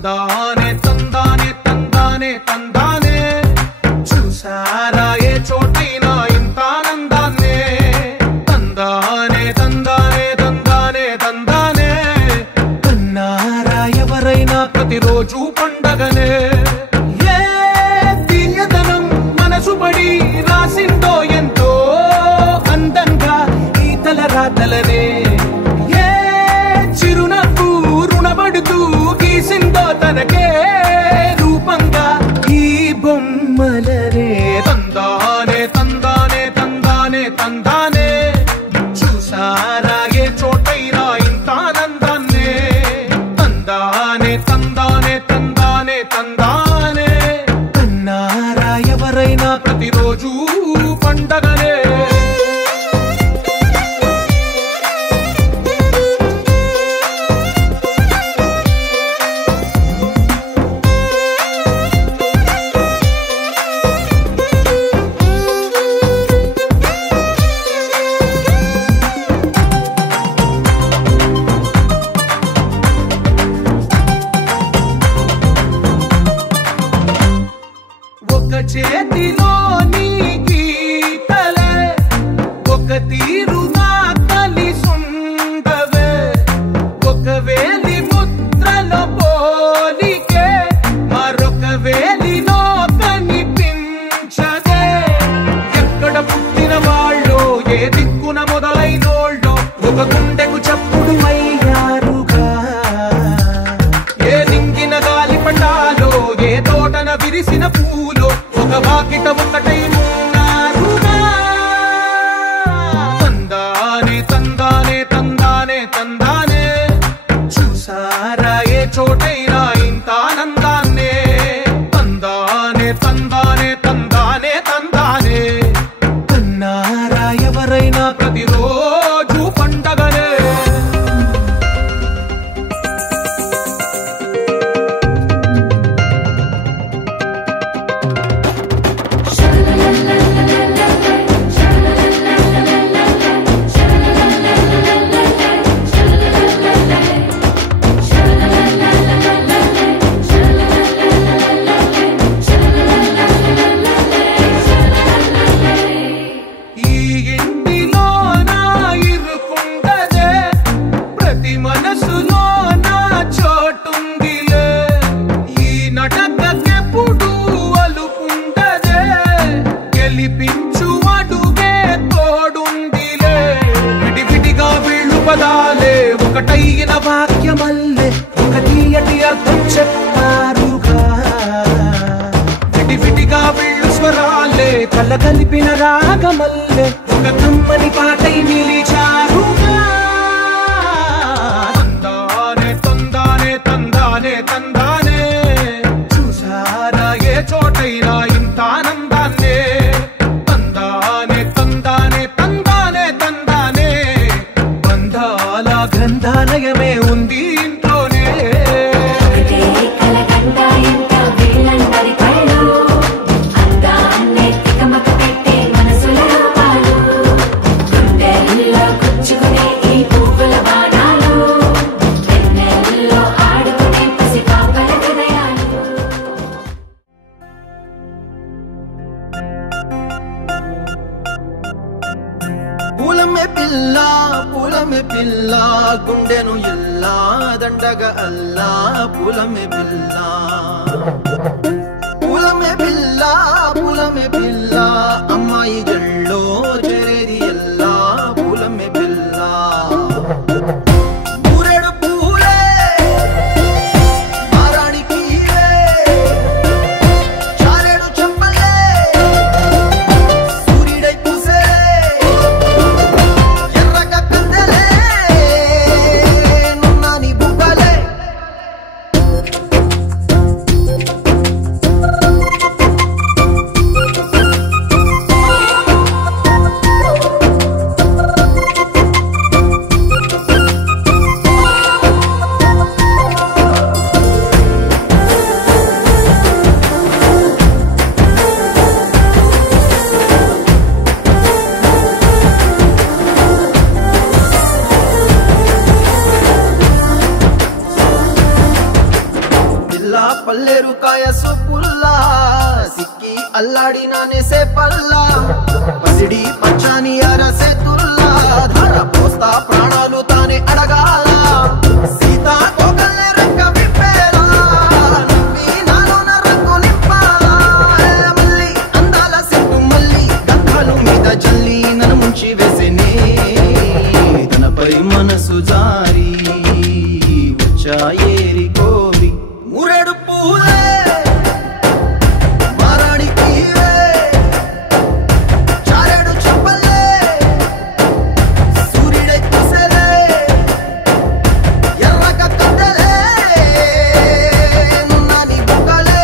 తందానే తందానే తందానే తందానే చూసారా ఏ చోటైనా ఇంత ఆనందాన్నే తందానే తందానే తందానే తందానే కన్నారా ఎవరైనా ప్రతిరోజు పండగనే ఏ తీయదనం మనసుబడి రాసిందో ఎంతో అందంగా ఈ తల రాతలనే ఏ చిరునవ్వు రుణపడుతూ గీసిందో తనకే రూపంగా ఈ బొమ్మలనే తందానే తందానే తందానే తందానే చూసారా ఏ చోటైనా ఇంత ఆనందాన్నే తందానే తందానే తందానే తందానే కన్నారా ఎవరైనా ప్రతిరోజు పండగనే చేతిలోని గీతలే ఒక తీరుగా కలిసుండవే ఒక వేలి ముద్రలో పోలికే మరొక వేలిలో కనిపించదే ఎక్కడ పుట్టిన వాళ్ళో ఏ దిక్కున మొదలైనోళ్ళో ఒక గుండెకు చప్పుడు అయ్యారుగా ఏ దింగిన గాలి పటాలో ఏ తోటన విరిసిన పూలో ఒక వాకిట ఒకటై ఉన్నారుగా తందానే తందానే తందానే తందానే చూసారా ఏ చోటైనా ఇంత ఆనందాన్నే తందానే తందానే తందానే తందానే కన్నారా ఎవరైనా ప్రతిరోజు పండగనే ఒకటైన వాక్యమల్లే ఒక తీయటి అర్థం చెప్పారుగా విడివిడిగా వీళ్ళు స్వరాలే కళ్ళ కలిపిన రాగమల్లే ఒక కమ్మని పాటై నిలిచారుగా తందానే తందానే తందానే తందానే చూసారా ఏ చోటైనా ఇంత ఆనందాన్నే తందానే తందానే తందానే తందానే బంధాల గ్రంథాలయమే ఉంది ఇంట్లోనే పూలమే పిల్ల గుండెను ఎల్లా దండగా అల్లా పూలమే పిల్ల పూలమే పిల్ల అమ్మాయి జల్లో చేరేది ఎల్లా పూలమే పిల్ల జల్లి నన్ను ముంచి వేసేనే తనపై మనసు జారి వచ్చాయేరి కోరి మురడు పూలే మారాడికి చారెడు చెప్పలే సూర్యుడై కుసలే ఎర్రక కట్టలే నున్నాని బుక్కలే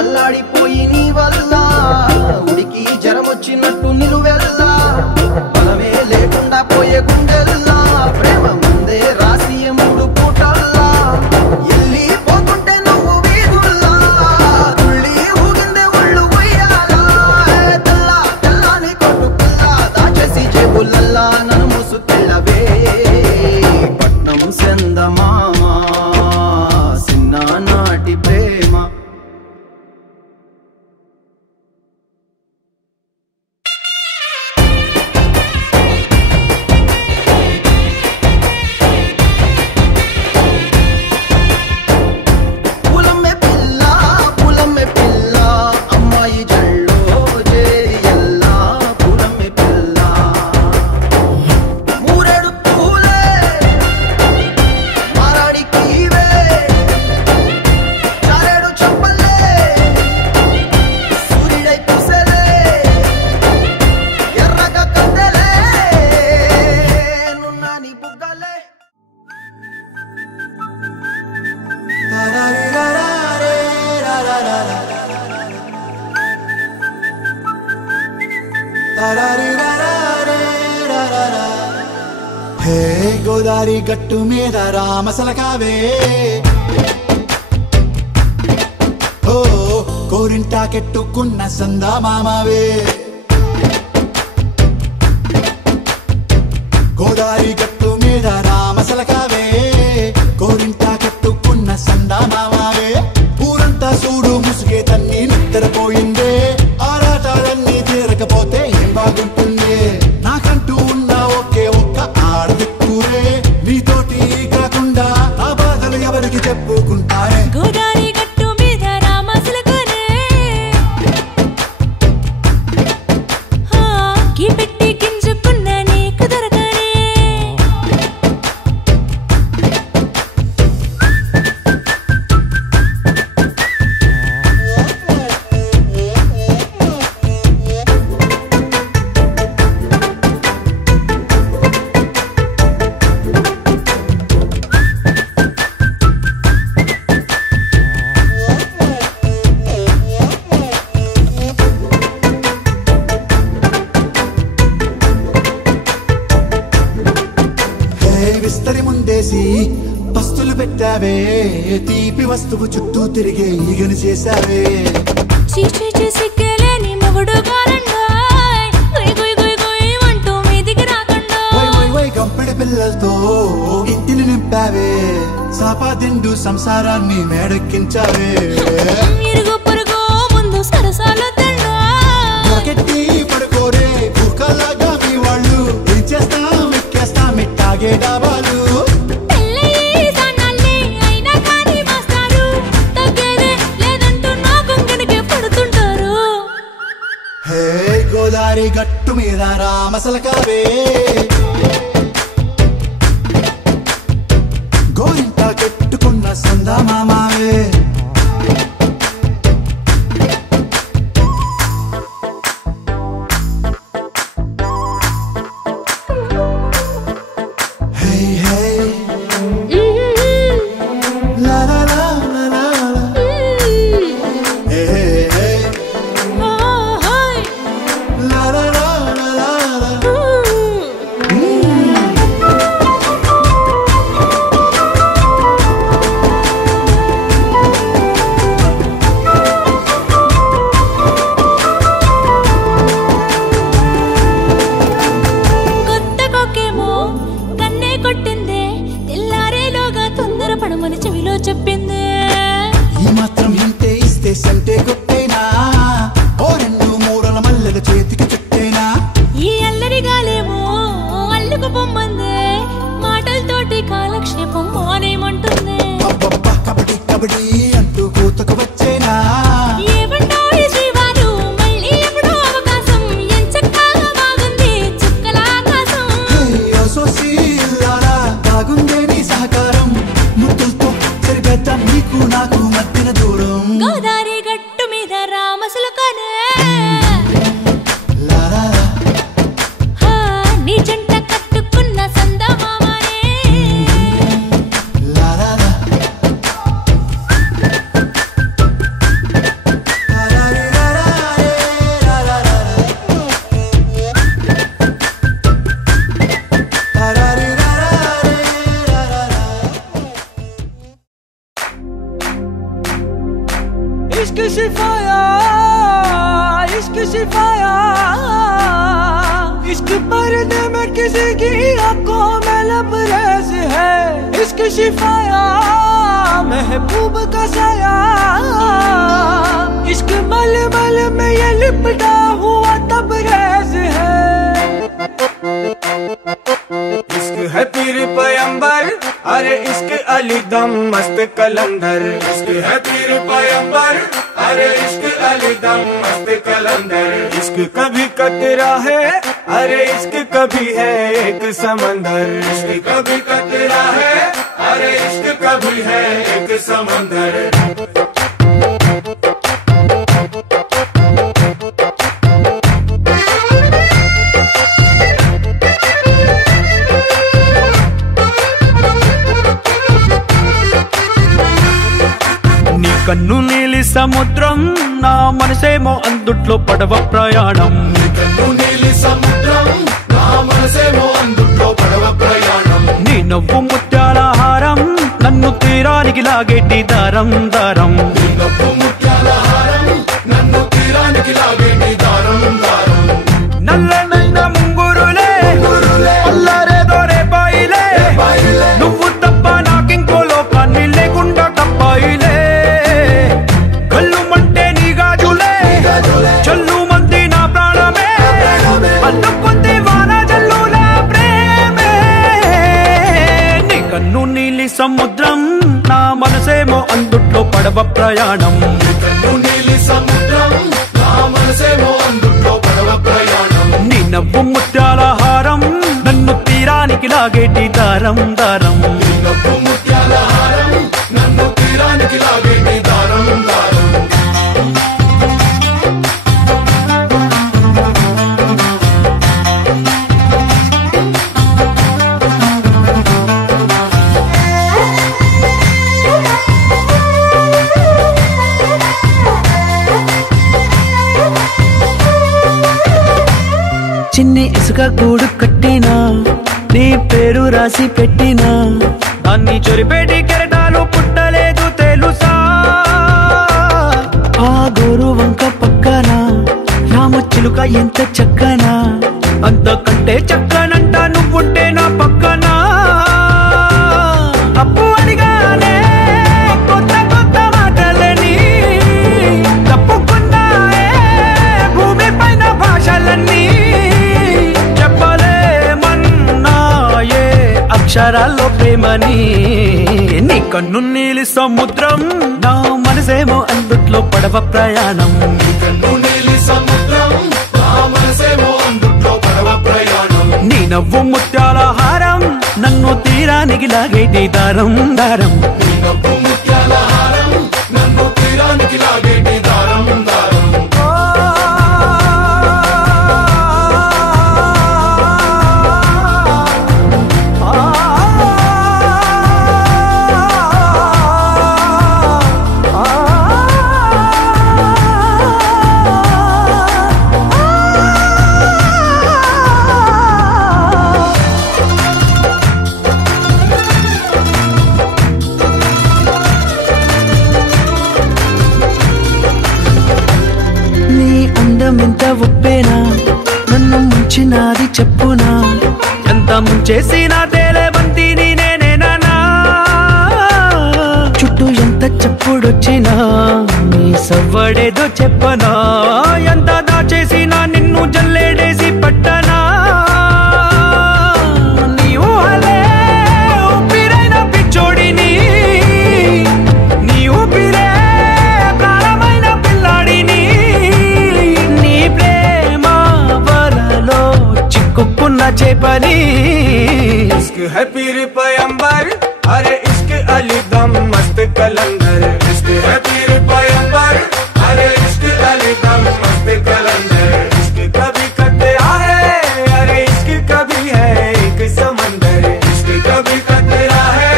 అల్లాడిపోయి నీ వల్ల ఉడికి జరమొచ్చినట్టు నిలువెల్లా బలమే లేకుండా పోయే గుండెల్లా ప్రేమ ముందే రాసి మూడు పూటల్లా ఎల్లి పోతుంటే నువ్వు వీధుల్లా తుళ్ళి ఊగిందే ఒళ్ళు ఉయ్యాలా తెల్ల తెల్లని కొట్టు పిల్ల దాచేసి జేబులల్లా నన్ను మూసుకెళ్ళవే పట్నం సెందమామా సిన్నానాటి ప్రేమ హే గోదారి గట్టు మీద రామసలకావే ఓ కోరింటా కెట్టుకున్న సందా మామావే గోదారి గట్టు మీద రామసలకావే కోరింటా కెట్టుకున్న సందా మామావే ఊరంతా చూడు ముసుగే తన్ని నిద్రపోయిందే ఆరాటాలన్నీ తీరకపోతే ఏం బాగుంటుంది నాకంటూ ఉన్న ఒకే ఒక్క ఆడదిక్కురే నీతోటి కాకుండా ఆ బాధలు ఎవరికి చెప్పుకుంటారే గోదారి గట్టు మీద రామసలకానే కీ పెట్టి గింజుకున్న నీకు దొరకనే విస్తరి ముందేసి పస్తులు పెట్టావే తీపి వస్తువు చుట్టూ తిరిగే ఈగను చేశావే చీచీ చేసి కేలేని మొగుడు గారండాయ్ గుయ్ గుయ్ గుయ్ గుయ్ అంటూ మీదికి రాకుండా వై గంపెడి పిల్లలతో ఇంటిని నింపావే సాపాదిండు సంసారాన్ని మేడెక్కించావే ఇరుగు పొరుగు ముందు సరసాలు తండా రాకెట్టి పడుకోరే బుర్కలాగా మీ వాళ్ళు ఏం చేస్తాం ఎక్కేస్తాం ఇట్టాగే డాబాలు పెళ్ళయి సన్నాళ్ళే అయినా కానీ మాస్తారు తగ్గేదే లేదంటూ నా కొంగడికే పడుతుంటారు హే గోదారి గట్టు మీద రామసలకావే గోరింట కెట్టుకున్న సందా మామావే इश्क पर्दे में किसी की आंखों में लबरेज है, इश्क शिफाया महबूब का साया, इश्क मलमल में ये लिपटा हुआ तबरेज है। इश्क है पीर पैगंबर, अरे इश्क अली दम मस्त कलंदर। इश्क है पीर पैगंबर, अरे इश्क अली दम मस्त कलंदर। इश्क कभी कतरा है, अरे इश्क कभी है एक समंदर। इश्क कभी कतरा है, अरे इश्क कभी है एक समंदर। కన్ను నీలి సముద్రం నా మనసేమో అందుట్లో పడవ ప్రయాణం, కన్ను నీలి సముద్రం నా మనసేమో అందుట్లో పడవ ప్రయాణం। నీ నవ్వు ముత్యాల హారం నన్ను తీరానికి లాగేటి దారం దారం, నీ నవ్వు ముత్యాల హారం నన్ను తీరానికి లాగేటి దారం దారం। నల్లనైన ముంగురులే అల్లారేదో రేపాయిలే, నువ్వు తప్ప నాకింకో లోకాన్ని లేకుండా తప్పాయిలే। చల్లు మంది నా ప్రాణమే అల్లుకుంది వాన జల్లుల ప్రేమే, నీ కన్ను నీలి సముద్రం నా మనసేమో అందుట్లో పడవ ప్రయాణం। కన్ను నీలి సముద్రం నా మనసేమో అందుట్లో పడవ ప్రయాణం। నీ నవ్వు ముత్యాల హారం నన్ను తీరానికి లాగేటి దారం దారం, నీ నవ్వు ముత్యాల హారం నన్ను తీరానికి లాగేటి దారం దారం। చిన్ని ఇసుక గూడు కట్టినా నీ పేరు రాసి పెట్టినా, దాన్ని చొరిపేటి కెరటాలు పుట్టలేదు తెలుసా। ఆ గోరు వంక పక్కన రామచిలుక ఎంత చక్కనా, అంతకంటే చక్కనంట నువ్వుంటే నా పక్కన। అప్పు అడిగానే కొత్త కొత్త మాటలని, తప్పుకున్నాయే భూమి పైన భాషలన్నీ, చెప్పలేమన్నాయే అక్షరాల్లో ప్రేమని। నీ కన్ను నీలి సముద్రం నా మనసేమో అందుట్లో పడవ ప్రయాణం, కన్ను నీలి సముద్రం నా మనసేమో అందుట్లో పడవ ప్రయాణం। నీ నవ్వు ముత్యాల హారం నన్ను తీరానికి లాగేటి దారం దారం, నీ నవ్వు ముత్యాల హారం నన్ను తీరానికి లాగేటి దారం దారం। ఎంత ఒప్పేనా నన్ను ముంచినాది చెప్పునా, ఎంత ముంచేసినా తేలేబంతిని నేనేనా, చుట్టూ ఎంత చెప్పుడొచ్చినా నీ సవ్వడేదో చెప్పనా, ఎంత దాచేసినా నిన్ను జల్లేడేసి పట్టనా। నీ ఊహలే ఊపిరైన పిచ్చోడిని, నీ ఊపిరే ప్రాణమైన పిల్లాడిని, నీ ప్రేమ వలలో చిక్కుకున్న చేపని। इश्क है पीर पैगंबर, अरे इश्क अली दम मस्त कलंदर। इश्क है पीर पैगंबर, अरे इश्क अली दम मस्त कलंदर। इश्क कभी कतरा है, अरे इश्क कभी है एक समंदर। इश्क कभी कतरा है,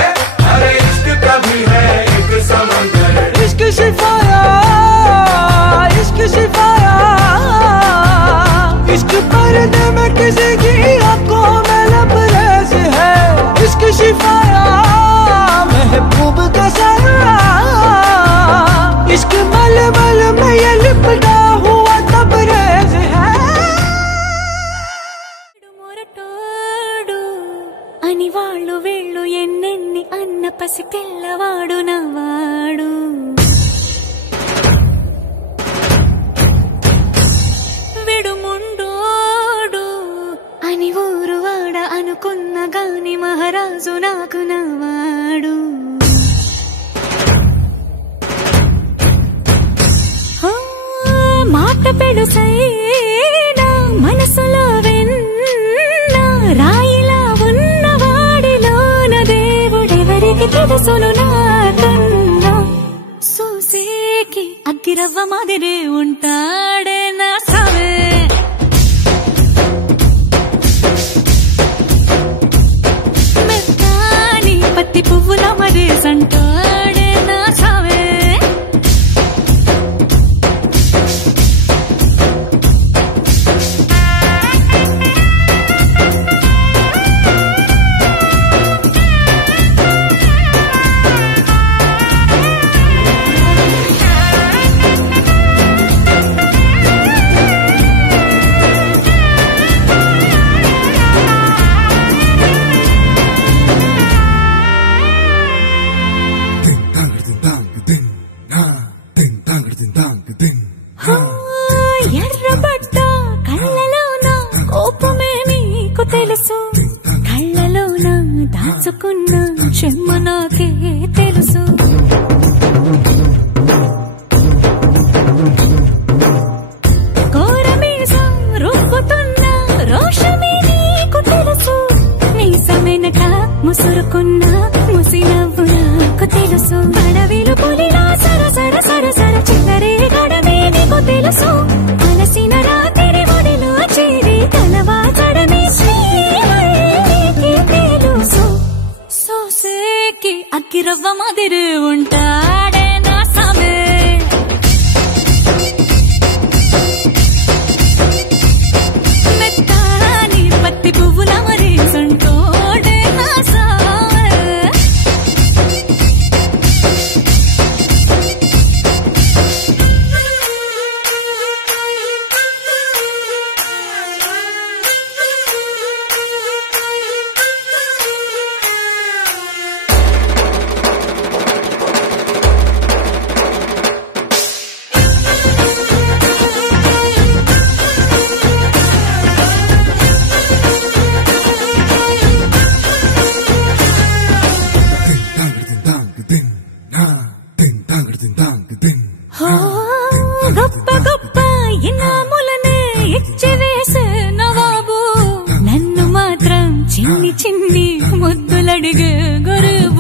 अरे इश्क कभी है एक समंदर। इश्क शिफाया इश्क शिफाया, इश्क पर्दे में किसी की आंखों में लबरेज है, इश्क शिफाया। పసి పిల్లవాడు నవ్వాడు. విడుముండోడు అని ఊరువాడ అనుకున్న గాని మహారాజు నాకు నవ్వాడు. మాట పెడుసైనా మనసులో వెన్న రాయిలా ఉన్నవాడిలోన దేవుడెవరికి తెలుసును నాకన్నా. సూసేకి అగ్గిరవ్వ మాదిరే ఉంటాడే నా సావే. మెత్తాని పత్తి పువ్వుల మరేసంటాడే నా సావే. ఎర్రబడ్డ కళ్ళలోన కోపమే నీకు తెలుసు. కళ్ళలోన దాచుకున్న చెమ్మ నాకే తెలుసు. కోరమీసం రుబ్బుతున్న రోషమే నీకు తెలుసు. మీసమెనక ముసురుకున్న ముసినవ్వు నాకు తెలుసు. అడవిలు పులిలా సరసర సరసర చిల్లరే గడమే నీకు తెలుసు. అలసిన రాత్రి ఒడిలో చేరి కలవాచడమే శ్రీకి తెలుసు. సోసేకి అగ్గిరవ్వ మాదిరి ఉంటాడే నా సామే. మెత్తాని పత్తి పువ్వుల మరేసంటోడే నా సామే. గొప్ప గొప్ప ఇనాములనే ఇచ్చివేసే నవాబు. నన్ను మాత్రం చిన్ని చిన్ని ముద్దులడిగే గురువు.